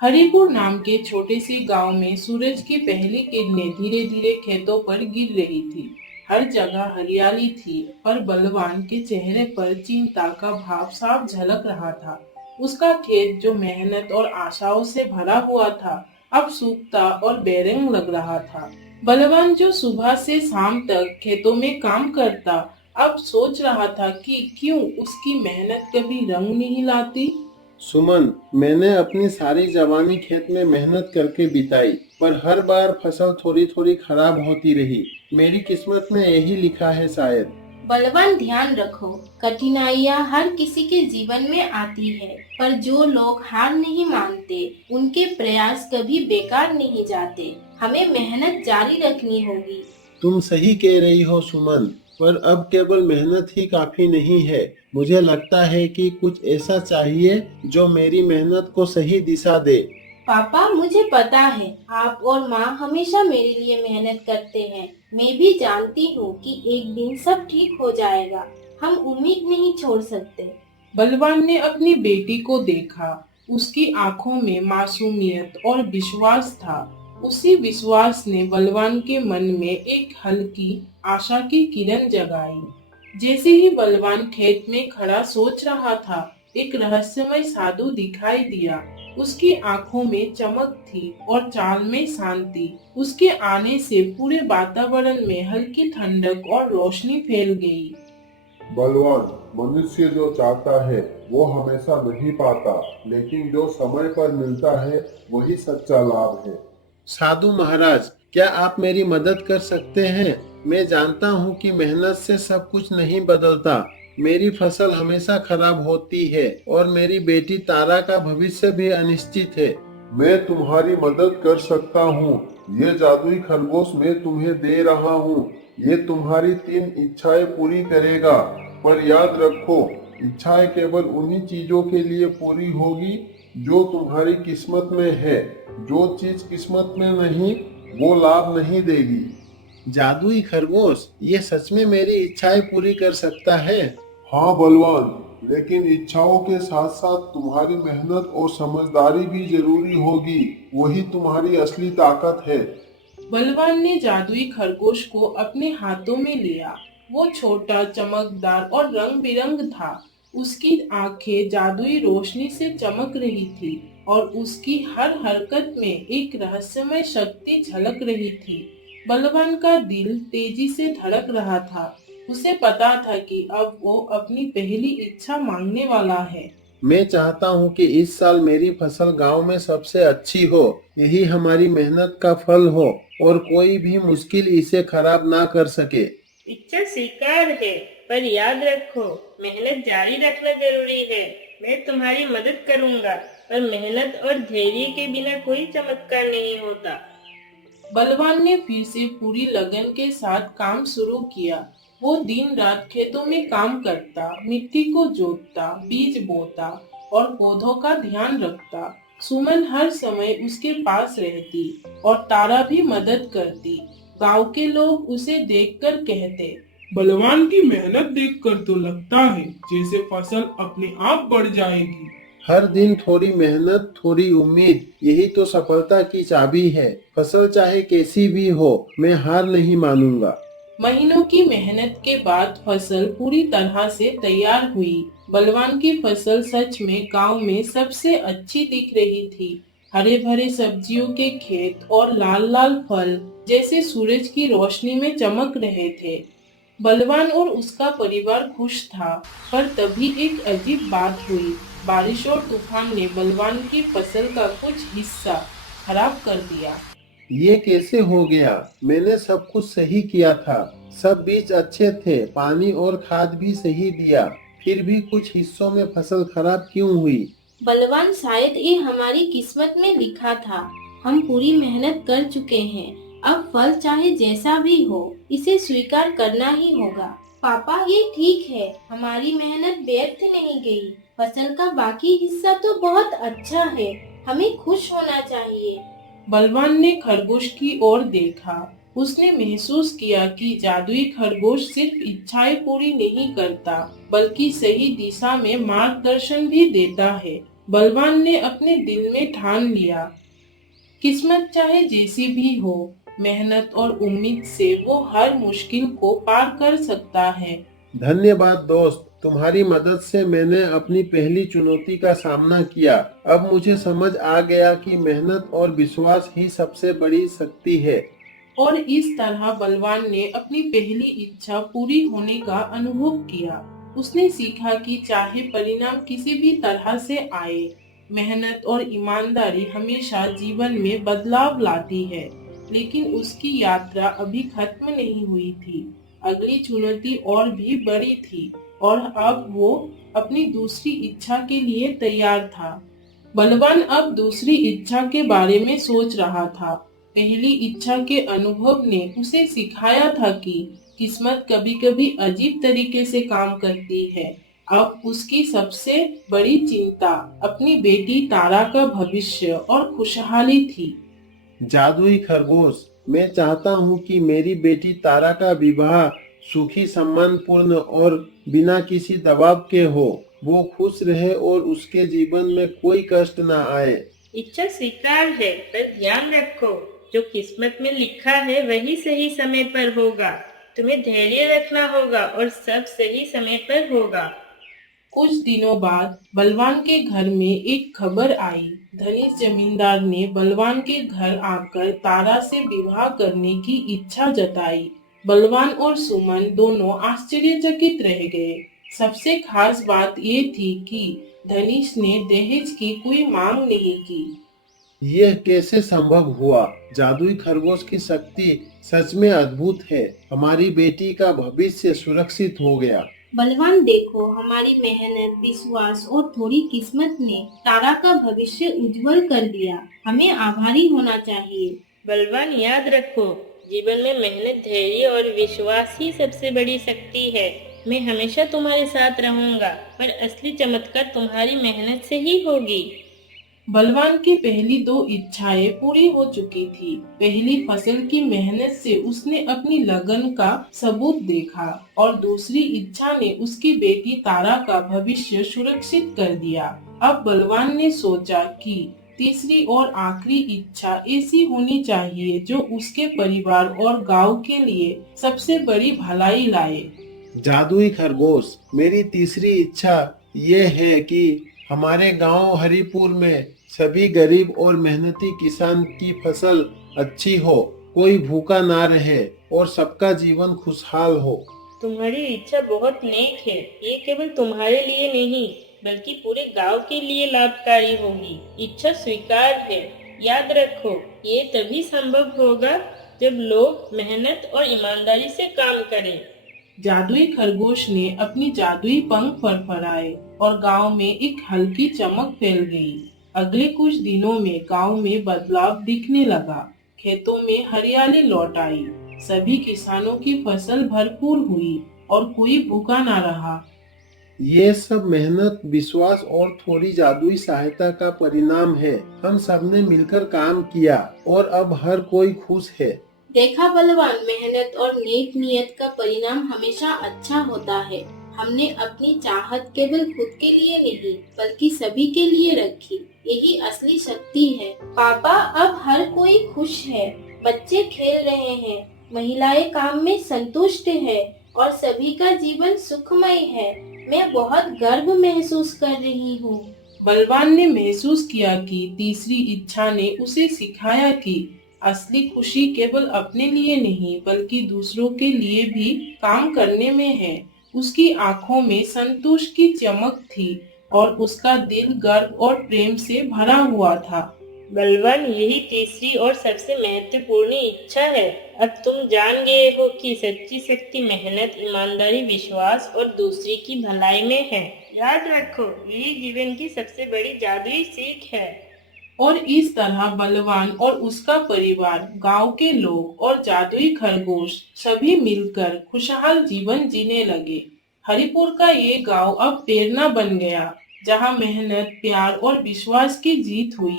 हरिपुर नाम के छोटे से गांव में सूरज की पहली किरणें धीरे धीरे खेतों पर गिर रही थी। हर जगह हरियाली थी, पर बलवान के चेहरे पर चिंता का भाव साफ झलक रहा था। उसका खेत जो मेहनत और आशाओं से भरा हुआ था, अब सूखता और बेरंग लग रहा था। बलवान जो सुबह से शाम तक खेतों में काम करता, अब सोच रहा था कि क्यों उसकी मेहनत कभी रंग नहीं लाती। सुमन, मैंने अपनी सारी जवानी खेत में मेहनत करके बिताई, पर हर बार फसल थोड़ी थोड़ी खराब होती रही। मेरी किस्मत में यही लिखा है शायद। बलवान, ध्यान रखो, कठिनाइयाँ हर किसी के जीवन में आती है, पर जो लोग हार नहीं मानते, उनके प्रयास कभी बेकार नहीं जाते। हमें मेहनत जारी रखनी होगी। तुम सही कह रही हो सुमन, पर अब केवल मेहनत ही काफी नहीं है। मुझे लगता है कि कुछ ऐसा चाहिए जो मेरी मेहनत को सही दिशा दे। पापा, मुझे पता है आप और माँ हमेशा मेरे लिए मेहनत करते हैं। मैं भी जानती हूँ कि एक दिन सब ठीक हो जाएगा। हम उम्मीद नहीं छोड़ सकते। बलवान ने अपनी बेटी को देखा। उसकी आंखों में मासूमियत और विश्वास था। उसी विश्वास ने बलवान के मन में एक हल्की आशा की किरण जगाई। जैसे ही बलवान खेत में खड़ा सोच रहा था, एक रहस्यमय साधु दिखाई दिया। उसकी आंखों में चमक थी और चाल में शांति। उसके आने से पूरे वातावरण में हल्की ठंडक और रोशनी फैल गई। बलवान, मनुष्य जो चाहता है वो हमेशा नहीं पाता, लेकिन जो समय पर मिलता है वही सच्चा लाभ है। साधु महाराज, क्या आप मेरी मदद कर सकते हैं? मैं जानता हूँ कि मेहनत से सब कुछ नहीं बदलता। मेरी फसल हमेशा खराब होती है और मेरी बेटी तारा का भविष्य भी अनिश्चित है। मैं तुम्हारी मदद कर सकता हूँ। ये जादुई खरगोश मैं तुम्हें दे रहा हूँ। ये तुम्हारी 3 इच्छाएं पूरी करेगा। पर याद रखो, इच्छाएं केवल उन्हीं चीजों के लिए पूरी होगी जो तुम्हारी किस्मत में है। जो चीज किस्मत में नहीं, वो लाभ नहीं देगी। जादुई खरगोश ये सच में मेरी इच्छाएं पूरी कर सकता है? हाँ बलवान, लेकिन इच्छाओं के साथ साथ तुम्हारी मेहनत और समझदारी भी जरूरी होगी। वही तुम्हारी असली ताकत है। बलवान ने जादुई खरगोश को अपने हाथों में लिया। वो छोटा, चमकदार और रंग बिरंग था। उसकी आंखें जादुई रोशनी से चमक रही थी और उसकी हर हरकत में एक रहस्यमय शक्ति झलक रही थी। बलवान का दिल तेजी से धड़क रहा था। उसे पता था कि अब वो अपनी पहली इच्छा मांगने वाला है। मैं चाहता हूँ कि इस साल मेरी फसल गांव में सबसे अच्छी हो। यही हमारी मेहनत का फल हो और कोई भी मुश्किल इसे खराब ना कर सके। इच्छा स्वीकार है, पर याद रखो, मेहनत जारी रखना जरूरी है। मैं तुम्हारी मदद करूंगा, पर मेहनत और धैर्य के बिना कोई चमत्कार नहीं होता। बलवान ने फिर से पूरी लगन के साथ काम शुरू किया। वो दिन रात खेतों में काम करता, मिट्टी को जोतता, बीज बोता और पौधों का ध्यान रखता। सुमन हर समय उसके पास रहती और तारा भी मदद करती। गांव के लोग उसे देखकर कहते, बलवान की मेहनत देखकर तो लगता है जैसे फसल अपने आप बढ़ जाएगी। हर दिन थोड़ी मेहनत, थोड़ी उम्मीद, यही तो सफलता की चाबी है। फसल चाहे कैसी भी हो, मैं हार नहीं मानूंगा। महीनों की मेहनत के बाद फसल पूरी तरह से तैयार हुई। बलवान की फसल सच में गांव में सबसे अच्छी दिख रही थी। हरे भरे सब्जियों के खेत और लाल लाल फल जैसे सूरज की रोशनी में चमक रहे थे। बलवान और उसका परिवार खुश था, पर तभी एक अजीब बात हुई। बारिश और तूफान ने बलवान की फसल का कुछ हिस्सा खराब कर दिया। ये कैसे हो गया? मैंने सब कुछ सही किया था। सब बीज अच्छे थे, पानी और खाद भी सही दिया। फिर भी कुछ हिस्सों में फसल खराब क्यों हुई? बलवान, शायद ये हमारी किस्मत में लिखा था। हम पूरी मेहनत कर चुके हैं। अब फल चाहे जैसा भी हो, इसे स्वीकार करना ही होगा। पापा, ये ठीक है, हमारी मेहनत व्यर्थ नहीं गई। फसल का बाकी हिस्सा तो बहुत अच्छा है। हमें खुश होना चाहिए। बलवान ने खरगोश की ओर देखा। उसने महसूस किया कि जादुई खरगोश सिर्फ इच्छाएं पूरी नहीं करता, बल्कि सही दिशा में मार्गदर्शन भी देता है। बलवान ने अपने दिल में ठान लिया, किस्मत चाहे जैसी भी हो, मेहनत और उम्मीद से वो हर मुश्किल को पार कर सकता है। धन्यवाद दोस्त, तुम्हारी मदद से मैंने अपनी पहली चुनौती का सामना किया। अब मुझे समझ आ गया कि मेहनत और विश्वास ही सबसे बड़ी शक्ति है। और इस तरह बलवान ने अपनी पहली इच्छा पूरी होने का अनुभव किया। उसने सीखा कि चाहे परिणाम किसी भी तरह से आए, मेहनत और ईमानदारी हमेशा जीवन में बदलाव लाती है। लेकिन उसकी यात्रा अभी खत्म नहीं हुई थी। अगली चुनौती और भी बड़ी थी और अब वो अपनी दूसरी इच्छा के लिए तैयार था। बलवान अब दूसरी इच्छा के बारे में सोच रहा था। पहली इच्छा के अनुभव ने उसे सिखाया था कि किस्मत कभी-कभी अजीब तरीके से काम करती है। अब उसकी सबसे बड़ी चिंता अपनी बेटी तारा का भविष्य और खुशहाली थी। जादुई खरगोश, मैं चाहता हूँ कि मेरी बेटी तारा का विवाह सुखी, सम्मानपूर्ण और बिना किसी दबाव के हो। वो खुश रहे और उसके जीवन में कोई कष्ट न आए। इच्छा स्वीकार है, पर ध्यान रखो, जो किस्मत में लिखा है वही सही समय पर होगा। तुम्हें धैर्य रखना होगा और सब सही समय पर होगा। कुछ दिनों बाद बलवान के घर में एक खबर आई। धनिक जमींदार ने बलवान के घर आकर तारा से विवाह करने की इच्छा जताई। बलवान और सुमन दोनों आश्चर्यचकित रह गए। सबसे खास बात ये थी कि धनिक ने दहेज की कोई मांग नहीं की। यह कैसे संभव हुआ? जादुई खरगोश की शक्ति सच में अद्भुत है। हमारी बेटी का भविष्य सुरक्षित हो गया। बलवान देखो, हमारी मेहनत, विश्वास और थोड़ी किस्मत ने तारा का भविष्य उज्जवल कर दिया। हमें आभारी होना चाहिए। बलवान, याद रखो, जीवन में मेहनत, धैर्य और विश्वास ही सबसे बड़ी शक्ति है। मैं हमेशा तुम्हारे साथ रहूंगा, पर असली चमत्कार तुम्हारी मेहनत से ही होगी। बलवान की पहली दो इच्छाएं पूरी हो चुकी थी। पहली फसल की मेहनत से उसने अपनी लगन का सबूत देखा और दूसरी इच्छा ने उसकी बेटी तारा का भविष्य सुरक्षित कर दिया। अब बलवान ने सोचा कि तीसरी और आखिरी इच्छा ऐसी होनी चाहिए जो उसके परिवार और गांव के लिए सबसे बड़ी भलाई लाए। जादुई खरगोश, मेरी तीसरी इच्छा ये है कि हमारे गांव हरिपुर में सभी गरीब और मेहनती किसान की फसल अच्छी हो, कोई भूखा ना रहे और सबका जीवन खुशहाल हो। तुम्हारी इच्छा बहुत नेक है। ये केवल तुम्हारे लिए नहीं, बल्कि पूरे गांव के लिए लाभकारी होगी। इच्छा स्वीकार है। याद रखो, ये तभी संभव होगा जब लोग मेहनत और ईमानदारी से काम करें। जादुई खरगोश ने अपनी जादुई पंख फड़फड़ाए और गांव में एक हल्की चमक फैल गई। अगले कुछ दिनों में गांव में बदलाव दिखने लगा। खेतों में हरियाली लौट आई। सभी किसानों की फसल भरपूर हुई और कोई भूखा ना रहा। ये सब मेहनत, विश्वास और थोड़ी जादुई सहायता का परिणाम है। हम सबने मिलकर काम किया और अब हर कोई खुश है। देखा बलवान, मेहनत और नेक नियत का परिणाम हमेशा अच्छा होता है। हमने अपनी चाहत केवल खुद के लिए नहीं, बल्कि सभी के लिए रखी। यही असली शक्ति है। पापा, अब हर कोई खुश है। बच्चे खेल रहे हैं, महिलाएं काम में संतुष्ट है और सभी का जीवन सुखमय है। मैं बहुत गर्व महसूस कर रही हूँ। बलवान ने महसूस किया कि तीसरी इच्छा ने उसे सिखाया कि असली खुशी केवल अपने लिए नहीं, बल्कि दूसरों के लिए भी काम करने में है। उसकी आंखों में संतोष की चमक थी और उसका दिल गर्व और प्रेम से भरा हुआ था। बलवान, यही तीसरी और सबसे महत्वपूर्ण इच्छा है। अब तुम जान गए हो कि सच्ची शक्ति मेहनत, ईमानदारी, विश्वास और दूसरे की भलाई में है। याद रखो, यही जीवन की सबसे बड़ी जादुई सीख है। और इस तरह बलवान और उसका परिवार, गांव के लोग और जादुई खरगोश सभी मिलकर खुशहाल जीवन जीने लगे। हरिपुर का ये गांव अब प्रेरणा बन गया, जहां मेहनत, प्यार और विश्वास की जीत हुई।